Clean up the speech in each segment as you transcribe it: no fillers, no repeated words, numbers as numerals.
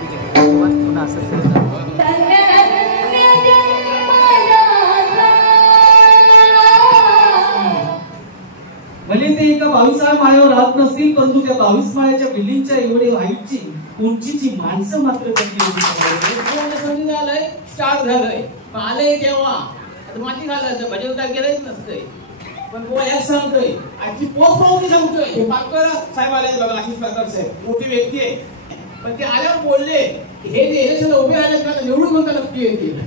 पुन्हा असं भले ते एका 22 माळ्यावर राहत नसतील, परंतु त्या 22 माळ्याच्या बिल्डिंगच्या एवढी हाईटची उंचीची माणसं मात्र त्यांनी झालंय स्टार्ट झालंय आलंय तेव्हा माती घालायचं भजन काय केलंच नसतंय. पण तो एक सांगतोय आजची पोच पाहून सांगतोय पाकर साहेब आले बघा आशिष पाकर साहेब मोठी व्यक्ती आहे. पण ते आल्यावर बोलले हे जे इलेक्शन उभे आले का निवडून म्हणता नक्की येतील.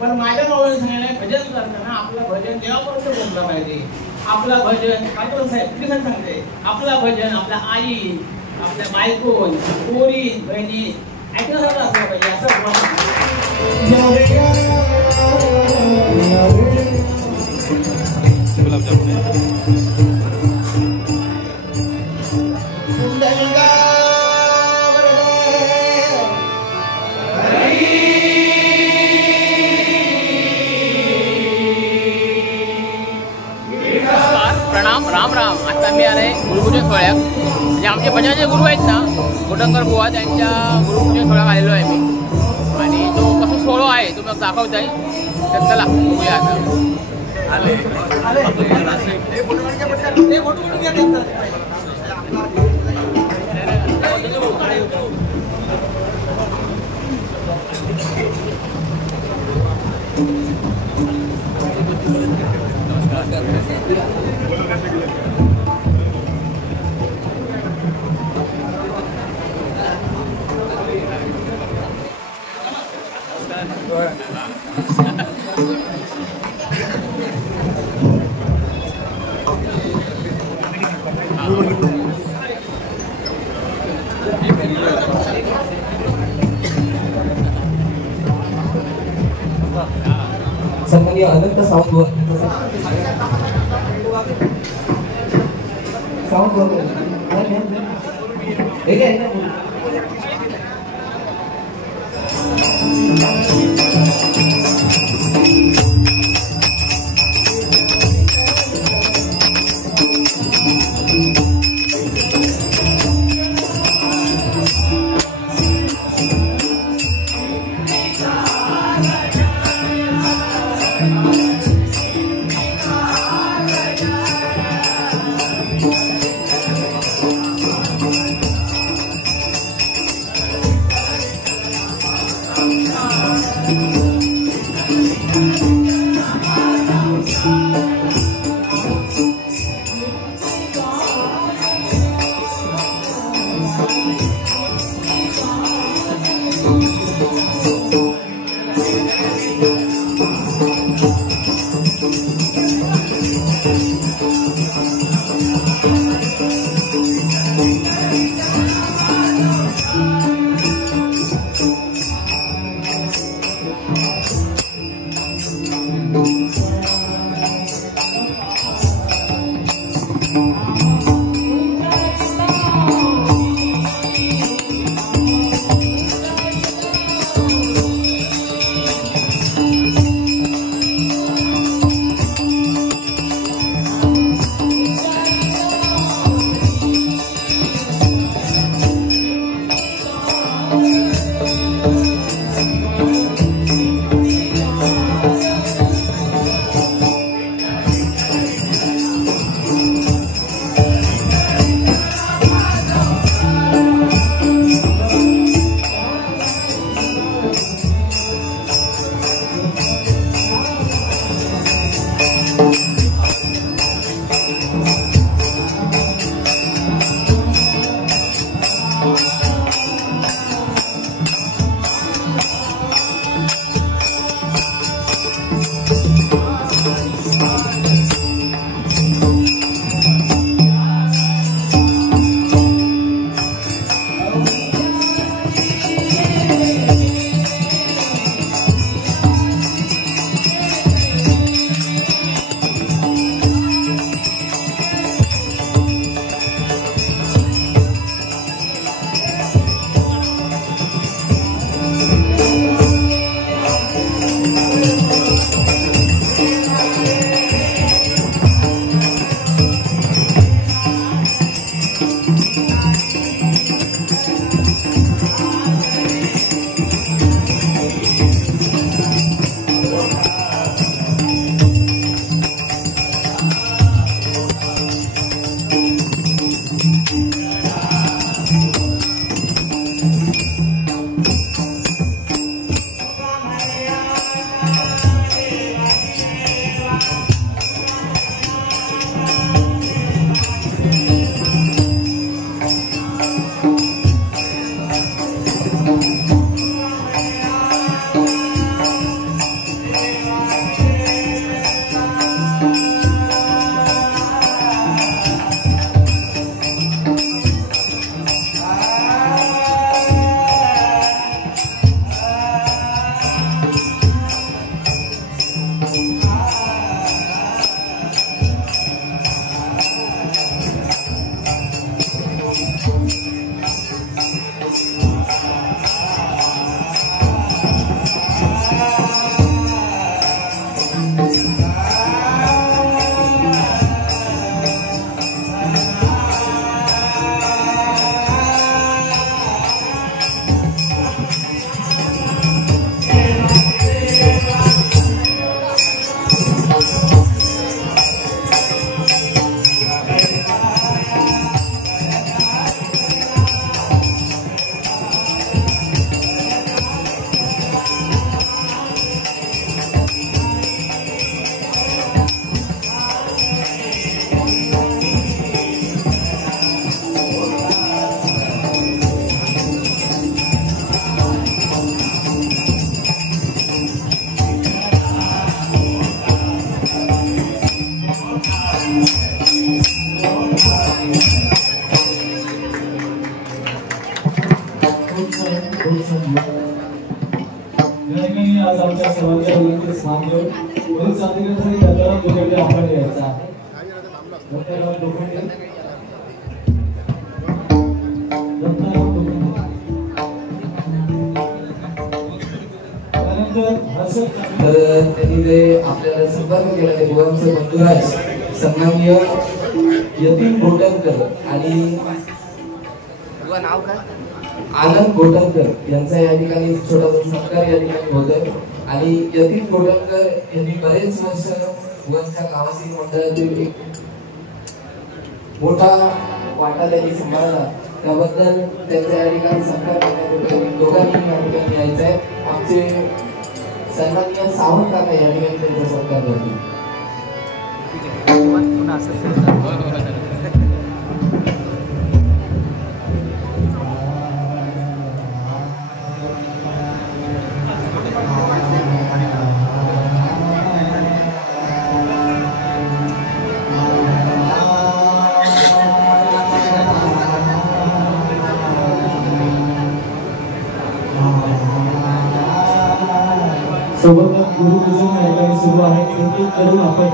पण माझ्या भावाने सांगितलंय भजन करताना आपलं भजन देवापर्यंत बोललं पाहिजे. आपलं भजन पाकर साहेब किती सांगते आपलं भजन आपल्या आई आपल्या बायकोन पोरी बहिणी ऐकण्यासारखं असलं पाहिजे असं प्रणाम राम राम. आता मी आले गुरुपूजन सोहळ्यात म्हणजे आमचे भजनाचे गुरु आहेत ना गोटंकर बुवा त्यांच्या गुरुपूजन सोहळ्यात आलेलो आहे मी. आणि तो कसं सोहळा आहे तो मग दाखवत आहे तर चला बघूया आता. सन्माननीय अनंत सावंत आज आमच्या सर्वांच्या विनंती स्थान देऊन पोलीस अधिकारी दत्ताराम लोखंडे आपण यायचा आहे. दत्ताराम लोखंडे तर त्यांनी जे आपल्याला संपर्क केला ते गोवांचे बंधुराज सन्माननीय यतीन घोटलकर आणि नाव काय आनंद घोटलकर यांचा या ठिकाणी छोटासा सत्कार या ठिकाणी होतोय. आणि यतीन घोटलकर यांनी बरेच वर्ष गोवांच्या गावातील मंडळातील एक मोठा वाटा त्यांनी सांभाळला. त्याबद्दल त्यांचा या ठिकाणी सत्कार करण्यात येतोय. दोघांनी या ठिकाणी यायचं आहे. आमचे सन्माननीय सावंत काका या ठिकाणी त्यांचा सत्कार करतील. सोबतच गुरुपूजन या ठिकाणी सुरू आहे. एक करून आपण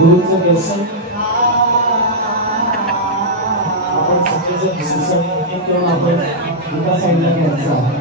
गुरुचं दर्शन आपण सगळेजण शिक्षण एक करून आपण एका साईडला घ्यायचं आहे.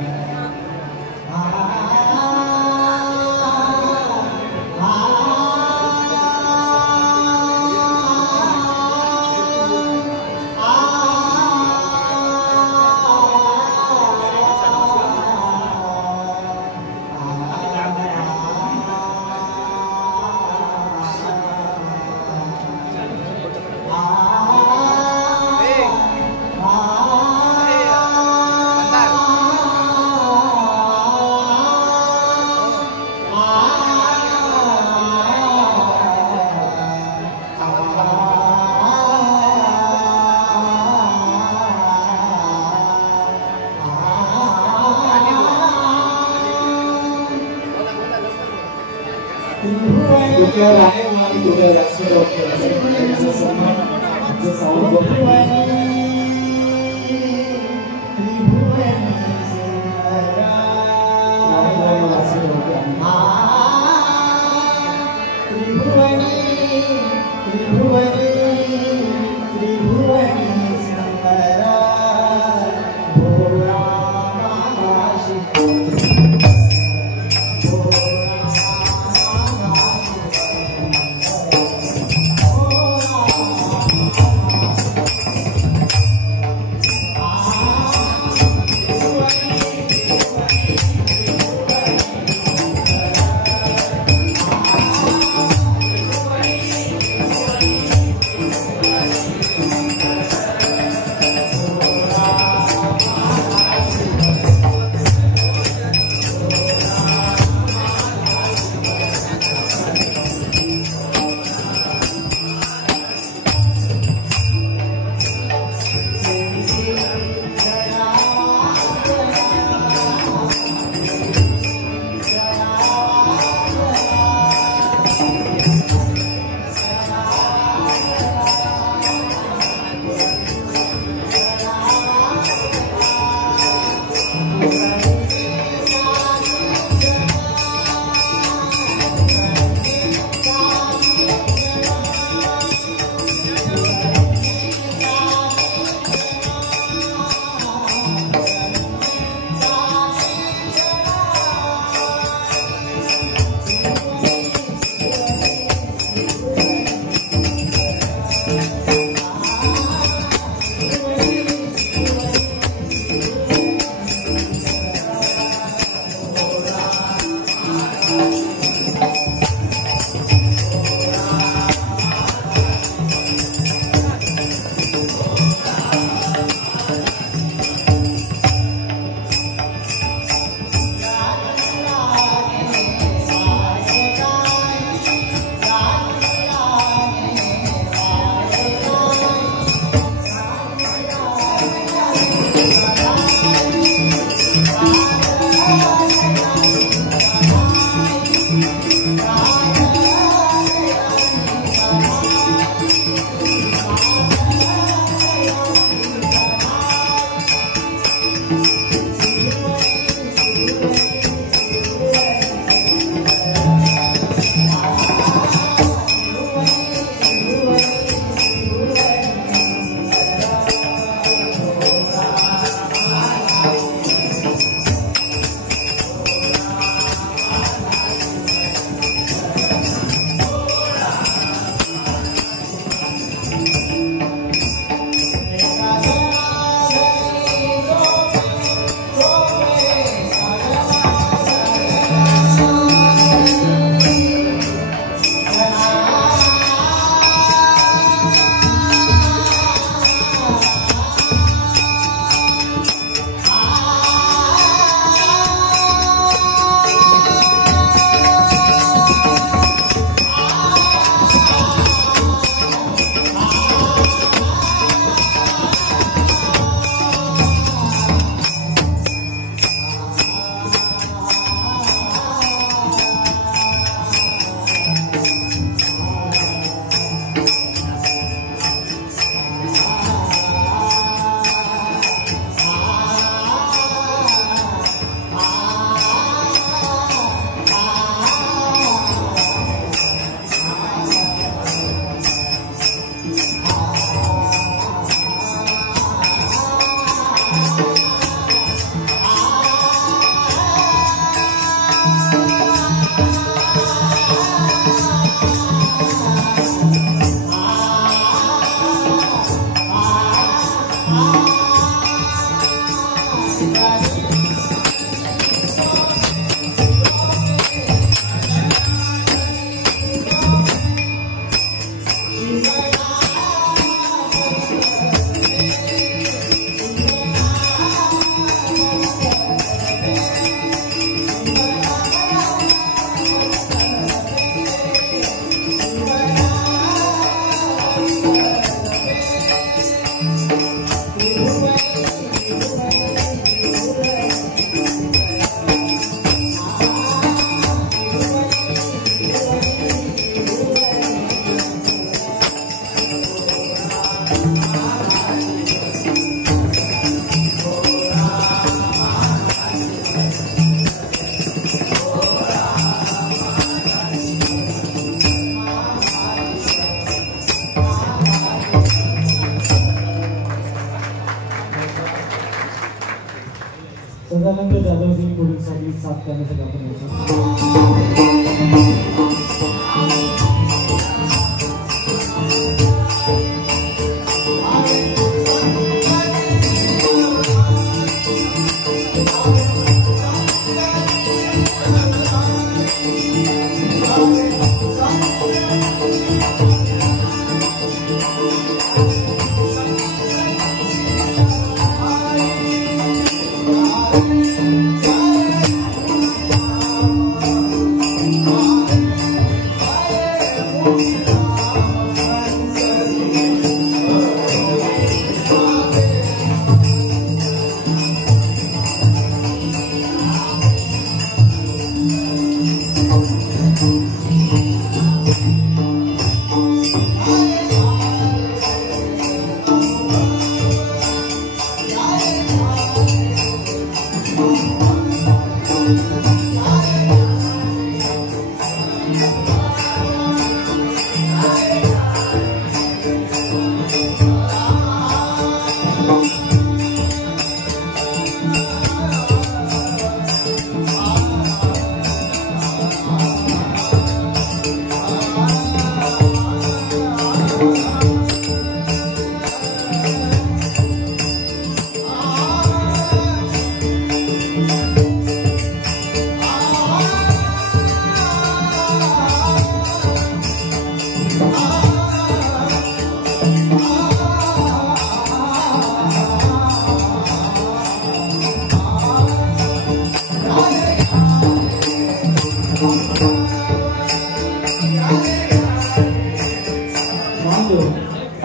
सदानंद जाधवजी पुढीलसाठी साथ करण्यासाठी आपण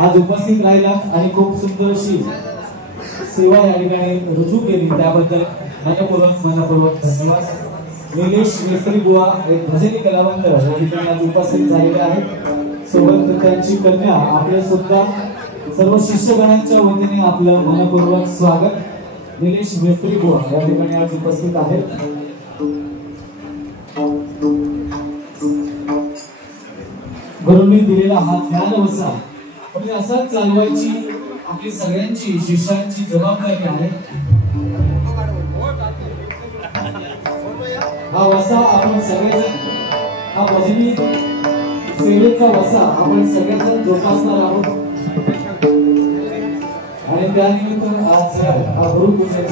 आज उपस्थित राहिला आणि खूप सुंदर अशी सेवा या ठिकाणी रुजू केली त्याबद्दल मनपूर्वक धन्यवाद. निलेश मिस्त्री बुवा एक भजनी कलावंत या ठिकाणी आज उपस्थित झालेले आहेत. सोबत त्यांची कन्या आपले सुद्धा सर्व शिष्यगणांच्या वतीने आपलं मनपूर्वक स्वागत. निलेश मिस्त्री बुवा या ठिकाणी आज उपस्थित आहेत. गुरुंनी दिलेला हा ज्ञानवसा म्हणजे असाच चालवायची आपली सगळ्यांची शिष्यांची जबाबदारी आहे. हा वसा आपण सगळेजण हा भजनी सेवेचा वसा आपण सगळेजण जोपासणार आहोत आणि त्यानिमित्त आज हा गुरुपूजन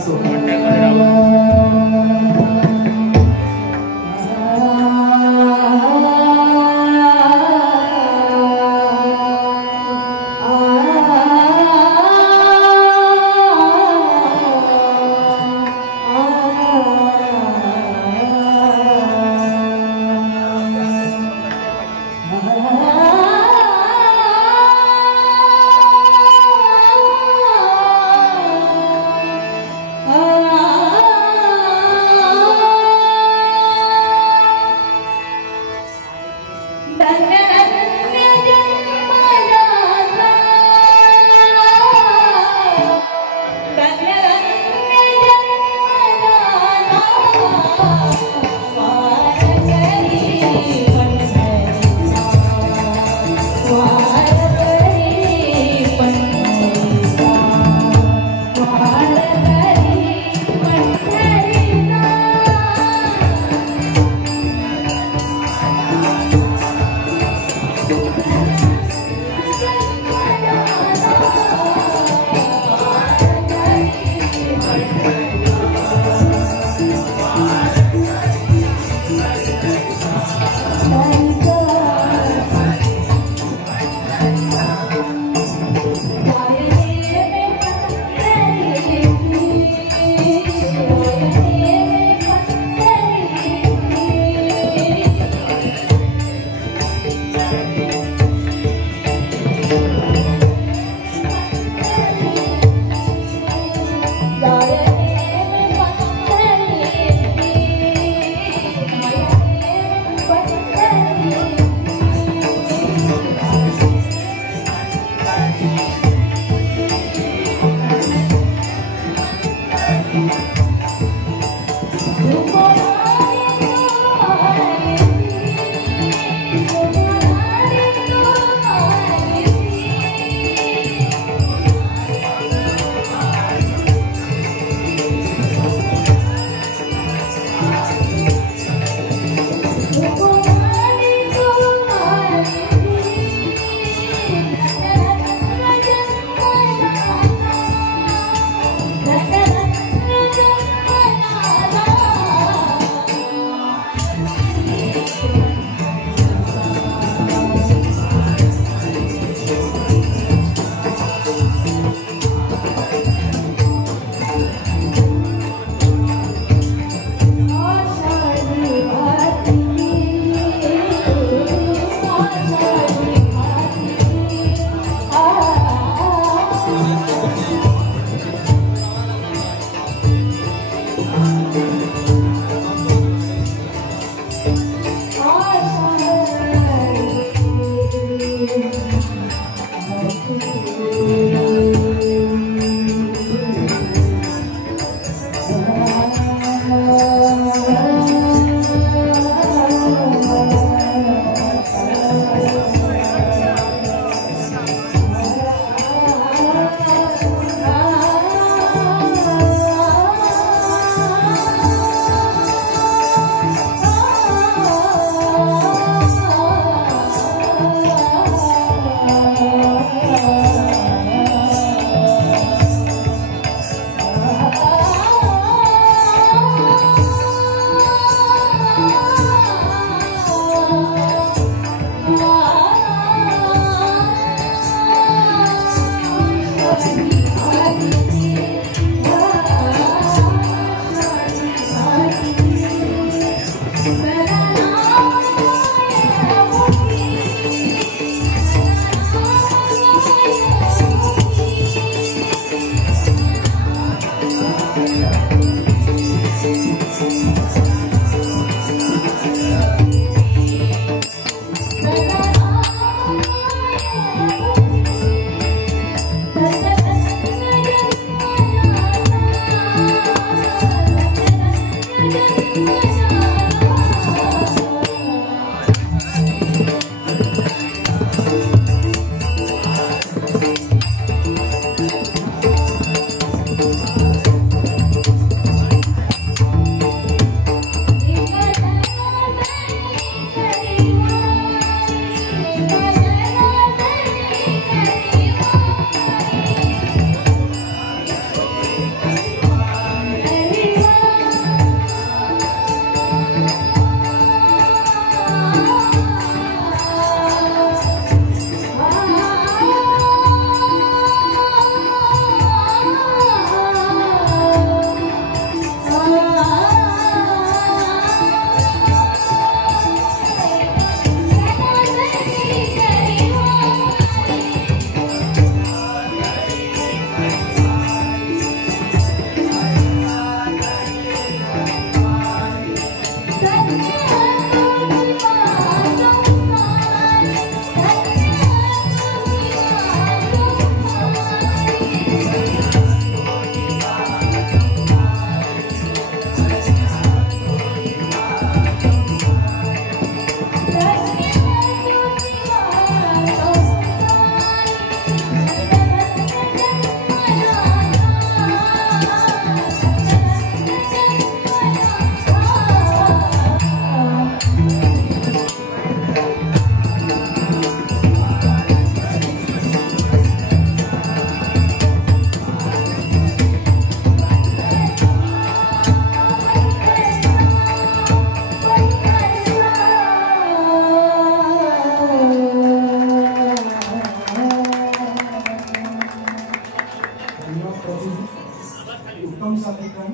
उत्तम साधकगण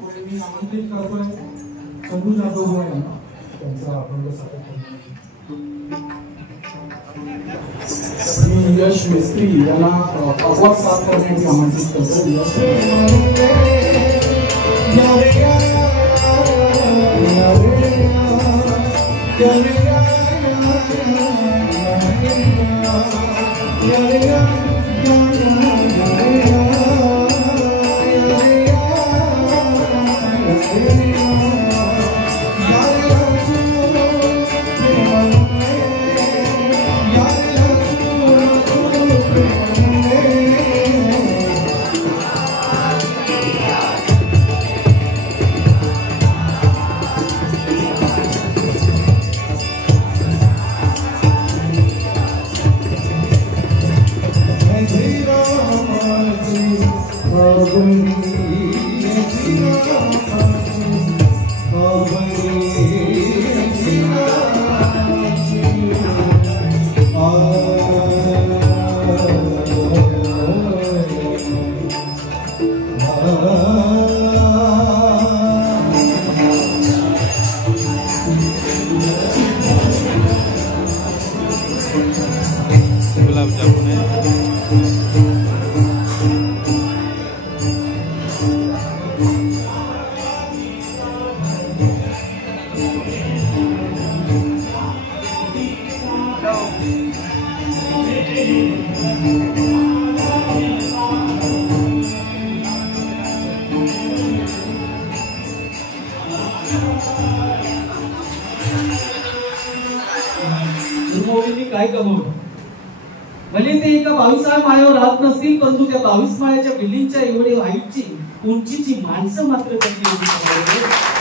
पुढे मी आमंत्रित करतोय चंदू जाधव यांना त्यांचा अभंग सादर मी यश मिस्त्री यांना आवाज साथ करण्यासाठी आमंत्रित करतोय. काय कमवलं म्हणजे ते एका 22 माळ्यावर राहत नसतील परंतु त्या 22 माळ्याच्या बिल्डिंगच्या एवढी हाईटची उंचीची माणसं मात्र त्यांनी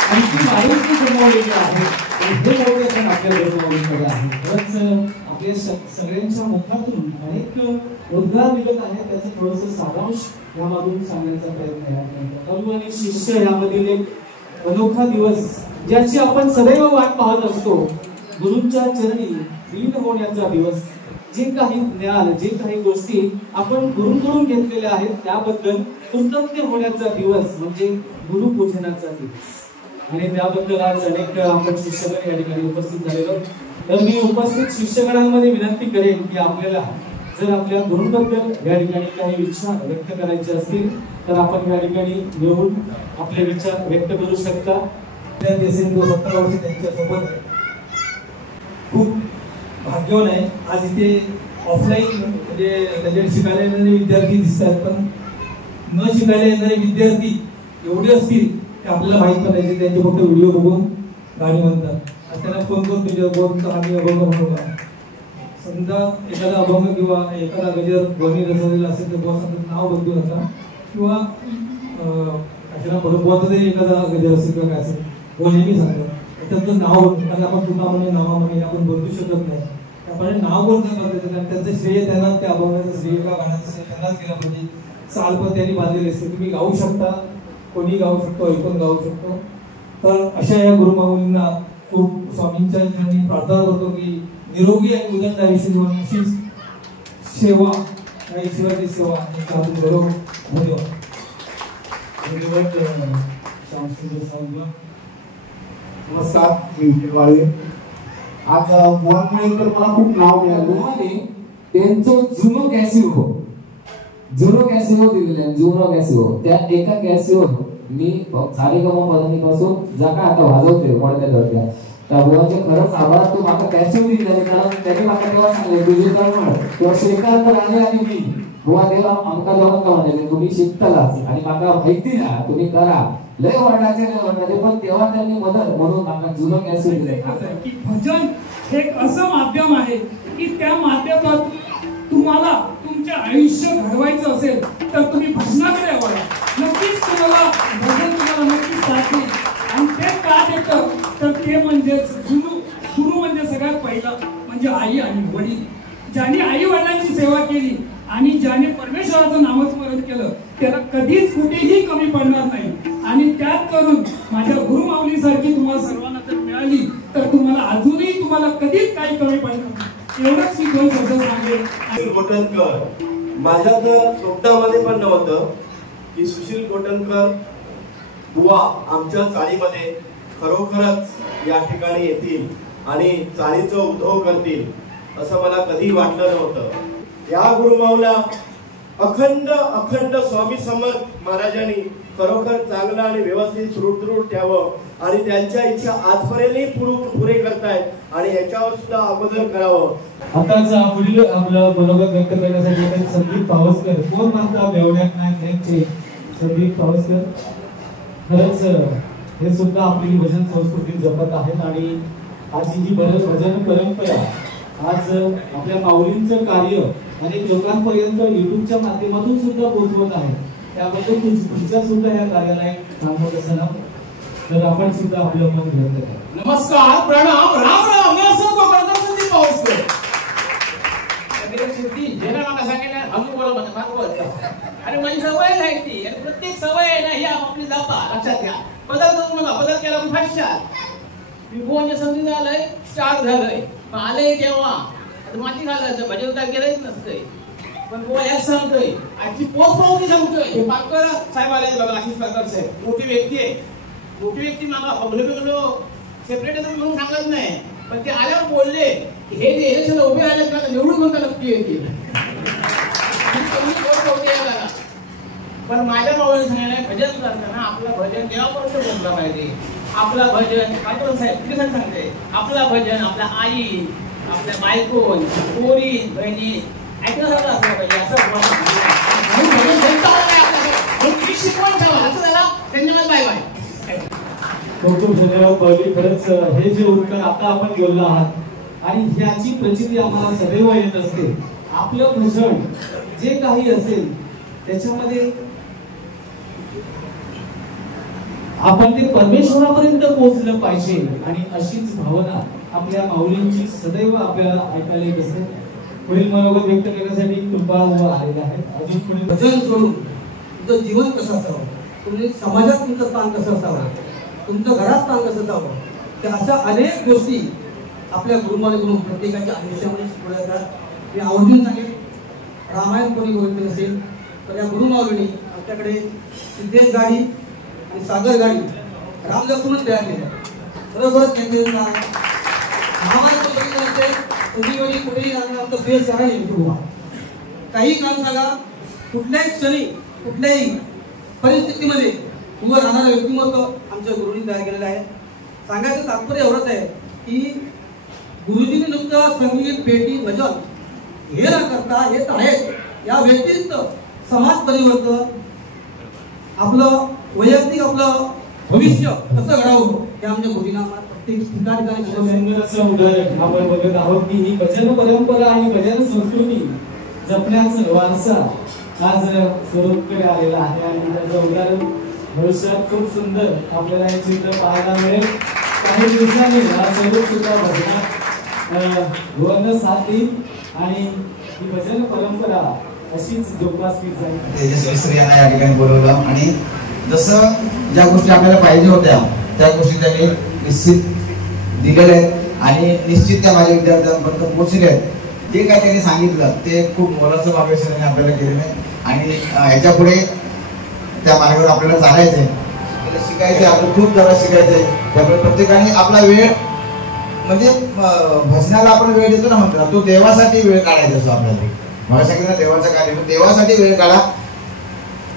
आणि ती माणूसकी जमवलेली आहे. हे मोठे पण आपल्या बरोबर आहे. खरंच आपल्या सगळ्यांच्या मुखातून अनेक उद्गार निघत आहे त्याचं थोडंसं सारांश यामधून सांगण्याचा प्रयत्न आहे. गुरु आणि शिष्य यामधील एक अनोखा दिवस ज्याची आपण सदैव वाट पाहत असतो. गुरूंच्या चरणी लीन होण्याचा दिवस जे काही ज्ञान, जे काही गोष्टी आपण गुरुकडून घेतलेल्या आहेत त्याबद्दल कृतज्ञ होण्याचा दिवस म्हणजे गुरुपूजनाचा दिवस। आणि त्याबद्दल आज अनेक आपण शिष्यगण या ठिकाणी उपस्थित झालेलो। तर मी उपस्थित शिष्यगणांमध्ये विनंती करेन की आपल्याला जर आपल्या गुरुबद्दल या ठिकाणी काही विचार व्यक्त करायचे असतील तर आपण या ठिकाणी येऊन आपले विचार व्यक्त करू शकता। विद्यार्थी असेल तो 17 वर्ष त्यांच्यासोबत खूप भाग्यवान आहे। आज इथे ऑफलाईन म्हणजे त्याच्यात शिकायला येणारे विद्यार्थी दिसतात, पण न शिकायला येणारे विद्यार्थी एवढे असतील की आपल्याला माहित पण नाही, त्यांचे फक्त व्हिडिओ बघून गाणी म्हणतात। त्यांना कोण तुझ्या बोलतो आम्ही अभंग म्हणू का? समजा एखादा अभंग किंवा एखादा गजर ध्वनी रचलेला असेल तर बुवा सांगतात नाव बदलू नका, किंवा अशा बुवाचं जरी एखादा गजर असेल किंवा काय असेल बुवा नेहमी सांगतात त्याचं नाव, कारण आपण तुका म्हणे नावा म्हणे आपण बदलू शकत नाही, त्यामुळे नाव कोणतं करता येतं त्यांचं श्रेय त्यांना, त्या अभंगाचं श्रेय किंवा गाण्याचं श्रेय त्यांनाच गेलं पाहिजे। चाल पण त्यांनी बांधलेली असते, तुम्ही गाऊ शकता, कोणी गाऊ शकतो, ऐकून गाऊ शकतो। तर अशा या गुरुमाऊलींना खूप स्वामींच्या चरणी प्रार्थना करतो की निरोगी आणि उदंड आयुष्य जीवन अशी सेवा काही शिवाची सेवा हातून करो। धन्यवाद। नमस्कार, मी विठ्ठल वाळे। आज बुवांमुळे तर मला खूप नाव मिळालं। बुवाने त्यांचं जुनो कॅसिओ दिलेलं, जुनो कॅसिओ, त्या एका कॅसिओ मी सारेगमपधनी पासून जा का आता वाजवते पडद्याला होत्या त्या बुवांचे खरंच आभार। तू माका कॅसिओ दिलेले, कारण त्यांनी माका तेव्हा सांगितले तुझे कर्म तेव्हा श्रीकांत राणे आणि मी बुवा तेव्हा आमका दोघांना म्हणाले तुम्ही शिकतलाच आणि माका माहिती ना तुम्ही करा, लय वर्णाचे पण तेव्हा त्यांनी मदत म्हणून माका जुनो कॅसिओ दिले। की भजन हे एक असं माध्यम आहे की त्या माध्यमात तुम्हाला तुमचे आयुष्य घडवायचं असेल तर तुम्ही भजनाकडे वळा, नक्कीच तुम्हाला भजन तुम्हाला नक्कीच साथ देईल। आणि ते का देतं तर ते म्हणजे गुरु म्हणजे सगळ्यात पहिला म्हणजे आई आणि वडील। ज्याने आई वडिलांची सेवा केली आणि ज्याने परमेश्वराचं नामस्मरण केलं त्याला कधीच कुठेही कमी पडणार नाही। आणि त्यात करून माझ्या गुरुमाऊलीसारखी तुम्हाला सर्वांना जर मिळाली तर तुम्हाला अजूनही तुम्हाला कधीच काही कमी पडणार नाही। एवढंच मी दोन शब्द सांगेन। गोटनकर माझ्या तर स्वप्नामध्ये पण नव्हतं की सुशील गोटनकर बुवा आमच्या चाळीमध्ये खरोखरच या ठिकाणी येतील आणि चाळीचं उद्भव करतील असं मला कधी वाटलं नव्हतं। या गुरुमाऊला अखंड स्वामी समर्थ महाराजांनी खरोखर चांगलं आणि व्यवस्थित सुदृढ ठेवावं आणि त्यांच्या इच्छा आजपर्यंत पुरे करतायत आणि याच्यावर सुद्धा अगोदर करावं। आताच पुढील आपलं मनोगत व्यक्त करण्यासाठी संदीप पावसकर, कोण म्हणता बेवड्यात नाही त्यांचे संदीप पावसकर, खरंच हे सुद्धा आपली भजन संस्कृती जपत आहेत आणि आज ही भजन परंपरा आज आपल्या माऊलींचं कार्य अनेक लोकांपर्यंत युट्यूबच्या माध्यमातून सुद्धा पोहोचवत आहे, त्याबद्दल तुमच्या सुद्धा या कार्याला एक थांबवत असताना तर आपण सुद्धा आपलं मत व्यक्त करा। नमस्कार, प्रणाम, राम राम। मी असं संदीप पावसकर जेना मला सांगितलं आम्ही बोला आणि माझी सवय आहे ती, आणि प्रत्येक सवय आहे ना ही आपली जाता लक्षात घ्या। बदल केला पण फाटशात मी फोनच्या संधी झालंय स्टार्ट झालंय आलंय तेव्हा माती घालायचं भजवता गेलंच नसतंय, पण बुवा एक सांगतोय आजची पोच पावती सांगतोय हे पाककर साहेब आले बघा। आशिष पाककर साहेब मोठी व्यक्ती आहे, मोठी व्यक्ती मला बघलो सेपरेट म्हणून सांगत नाही, पण ते आल्यावर बोलले की हे जे इलेक्शन उभे आले का निवडून कोणता नक्की येतील पण माझ्या मावळी सांगितलं भजन करताना आपलं भजन देवापर्यंत बोललं पाहिजे। आपला भजन पाककर साहेब किती सांगते आपला भजन आपल्या आई आपल्या बायकोन पोरी बहिणी ऐकण्यासारखं असलं पाहिजे असं शिकवण ठेवा असं झाला त्यांच्यामध्ये बाय बाय। खूप धन्यवाद पाहिजे। खरंच हे जे उत्तर आता आपण बोललो आहात आणि ह्याची प्रचिती आम्हाला सदैव येत असते। आपलं भजन जे काही असेल त्याच्यामध्ये आपण ते परमेश्वरापर्यंत पोहोचलं पाहिजे आणि अशीच भावना आपल्या माऊलींची सदैव आपल्याला ऐकायला येत असते। पुढील मनोगत व्यक्त करण्यासाठी कृपा आलेले आहेत। अजून पुढे भजन सोडून तुमचं जीवन कसं असावं, तुम्ही समाजात तुमचं स्थान कसं असावं, तुमचं घरात स्थान कसं असावं, त्या अशा अनेक गोष्टी आपल्या गुरुमाऊलीकडून प्रत्येकाच्या आयुष्यामध्ये शिकवल्या जातात। मी आवर्जून सांगेन, रामायण कोणी बघितलं नसेल तर या गुरुमाऊलींनी आमच्याकडे सिद्धेश गाडी आणि सागर गाडी राम लक्ष्मण तयार केल्या. बरोबरच त्यांचे महाभारत बघितलं नसेल तुम्ही वडील कुठेही आमचं सुयश करा नाही. काही काम सांगा, कुठल्याही क्षणी कुठल्याही परिस्थितीमध्ये उभं राहणारं व्यक्तिमत्व आमच्या गुरुजींनी तयार केलेलं आहे. सांगायचं तात्पर्य एवढंच आहे की गुरुजींनी नुसतं संगीत पेटी भजन हे न करता हे तर आहेच, या व्यतिरिक्त समाज परिवर्तन, आपलं वैयक्तिक आपलं भविष्य कसं घडावं हे आमच्या गुरुजींना प्रत्येक ठिकाणी सुंदर असं उदाहरण आपण बघत आहोत की ही भजन परंपरा आणि भजन संस्कृती जपण्याचा वारसा आज स्वरूपकडे आलेला आहे आणि त्याचं उदाहरण भविष्यात खूप सुंदर आपल्याला हे चित्र पाहायला मिळेल. काही दिवसांनी हा स्वरूप सुद्धा भजनात भुवन साथ देईल आणि ही भजन परंपरा अशीच जोपासली जाईल. तेजस्वी श्री यांना या ठिकाणी बोलवलं आणि जसं ज्या गोष्टी आपल्याला पाहिजे होत्या त्या गोष्टी त्यांनी निश्चित दिलेल्या आहेत आणि निश्चित त्या माझ्या विद्यार्थ्यांपर्यंत पोहोचले आहेत. जे काय त्यांनी सांगितलं ते खूप मोलाचं मार्गदर्शन आपल्याला केलेलं आहे आणि ह्याच्या पुढे त्या मार्गावर आपल्याला चालायचंय, शिकायचंय, आपल्याला खूप जरा शिकायचंय. त्यामुळे प्रत्येकाने आपला वेळ म्हणजे भजनाला आपण वेळ देतो ना म्हणतो, तो देवासाठी वेळ काढायचा असतो आपल्याला. मला सांगितलं देवाचा कार्य, देवासाठी वेळ काढा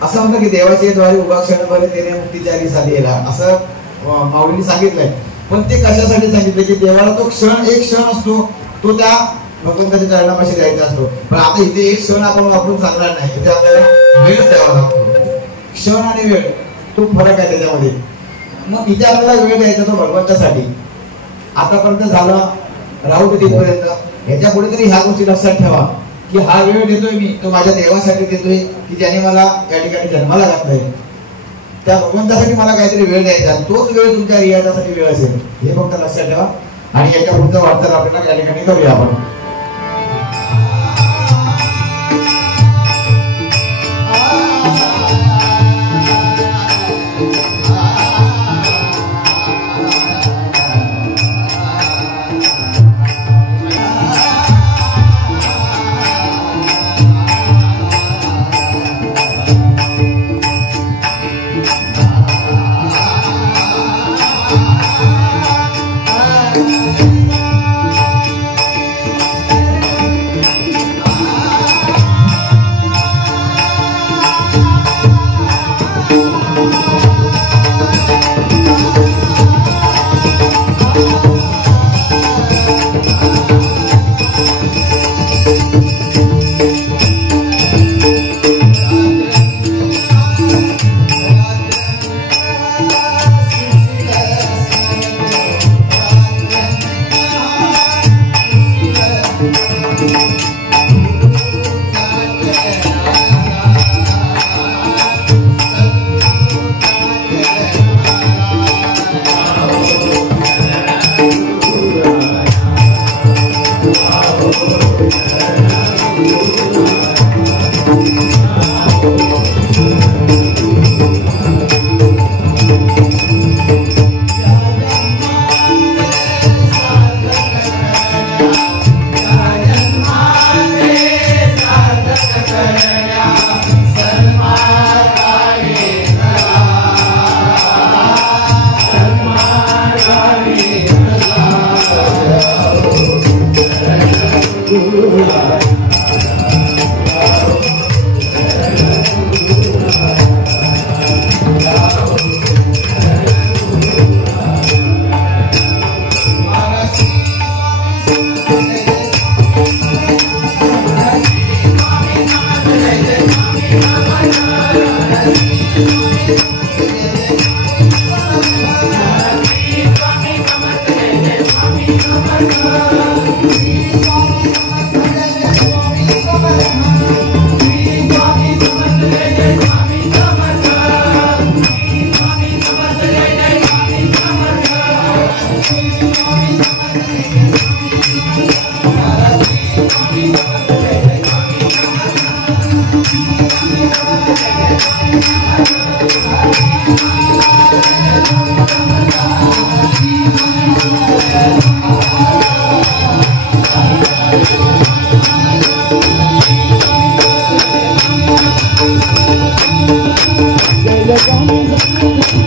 असं म्हणतं की देवाचे द्वारे उभा क्षण बरे त्याने मुक्तीचारी साधेला असं माऊलींनी सांगितलंय. पण ते कशासाठी सांगितलं की देवाला तो क्षण एक क्षण असतो, तो त्या भगवंताच्या चरणापाशी द्यायचा असतो. पण आता इथे एक क्षण आपण वापरून चालणार नाही, इथे आपल्याला वेळ द्यावा लागतो. क्षण आणि वेळ तो फरक आहे त्याच्यामध्ये. मग इथे आपल्याला वेळ द्यायचा तो भगवंतासाठी. आतापर्यंत झाला राहू दे तिथपर्यंत, ह्याच्या पुढे तरी ह्या गोष्टी लक्षात ठेवा की हा वेळ देतोय मी तो माझ्या देवासाठी देतोय की ज्याने मला या ठिकाणी जन्माला घातलंय. त्या भगवंतासाठी मला काहीतरी वेळ द्यायचा, तोच वेळ तुमच्या रियाजासाठी वेळ असेल हे फक्त लक्षात ठेवा. आणि याच्या पुढचं वाटचाल आपल्याला या ठिकाणी करूया आपण. Thank you. Jai Jai Swami